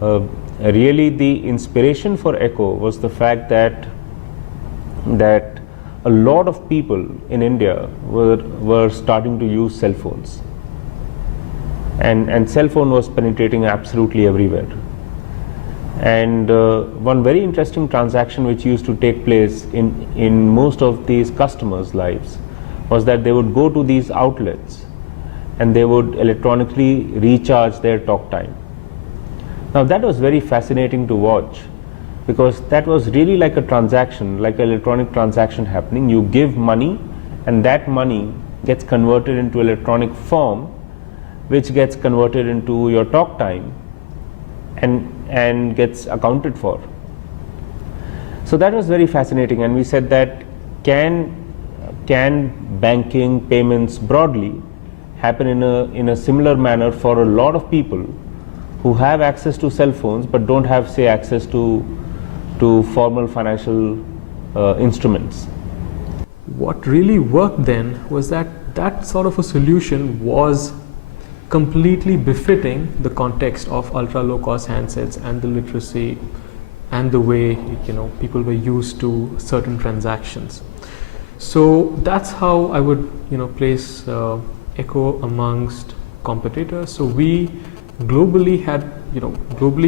really the inspiration for Echo was the fact that a lot of people in India were starting to use cell phones, and cell phone was penetrating absolutely everywhere. And one very interesting transaction which used to take place in most of these customers' lives was that they would go to these outlets and they would electronically recharge their talk time. Now that was very fascinating to watch, because that was really like a transaction, like an electronic transaction happening. You give money and that money gets converted into electronic form, which gets converted into your talk time and gets accounted for. So that was very fascinating, and we said that can banking, payments broadly happen in a similar manner for a lot of people who have access to cell phones but don't have, say, access to formal financial instruments. What really worked then was that sort of a solution was completely befitting the context of ultra low cost handsets and the literacy and the way people were used to certain transactions. So that's how I would place Echo amongst competitors. So we globally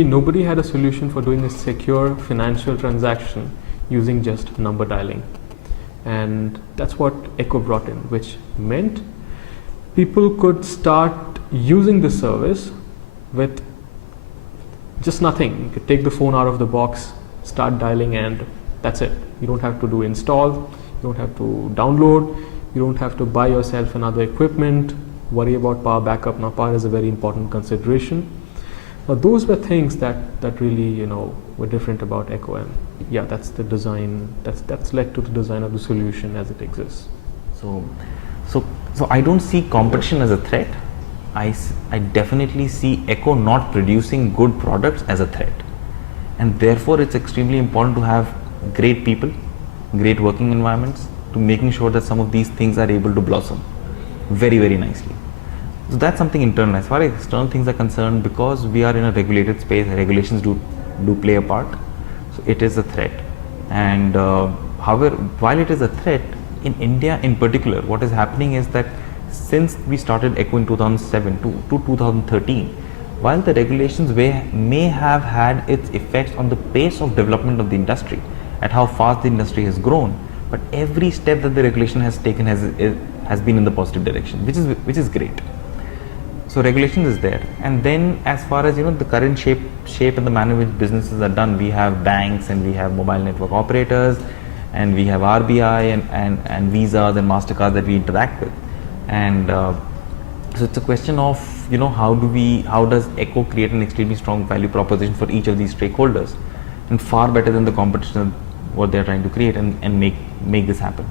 nobody had a solution for doing a secure financial transaction using just number dialing, and that's what Echo brought in, which meant people could start using the service with just nothing. You could take the phone out of the box, start dialing, and that's it. You don't have to do install, you don't have to download, you don't have to buy yourself another equipment, worry about power backup. Now power is a very important consideration. Those were things that really were different about Echo, and yeah, that's the design, that's led to the design of the solution as it exists. So I don't see competition as a threat. I definitely see Echo not producing good products as a threat, and therefore it's extremely important to have great people, great working environments, to making sure that some of these things are able to blossom very, very nicely. So that's something internal. As far as external things are concerned, because we are in a regulated space, regulations do play a part. So it is a threat, and however, while it is a threat, in India in particular, what is happening is that since we started Echo in 2007 to 2013, while the regulations may have had its effects on the pace of development of the industry, at how fast the industry has grown, but every step that the regulation has taken has been in the positive direction, which is great. So regulation is there, and then as far as the current shape and the manner in which businesses are done, we have banks and we have mobile network operators, and we have RBI and Visas and MasterCards that we interact with, and so it's a question of how does Echo create an extremely strong value proposition for each of these stakeholders, and far better than the competition what they're trying to create, and make this happen.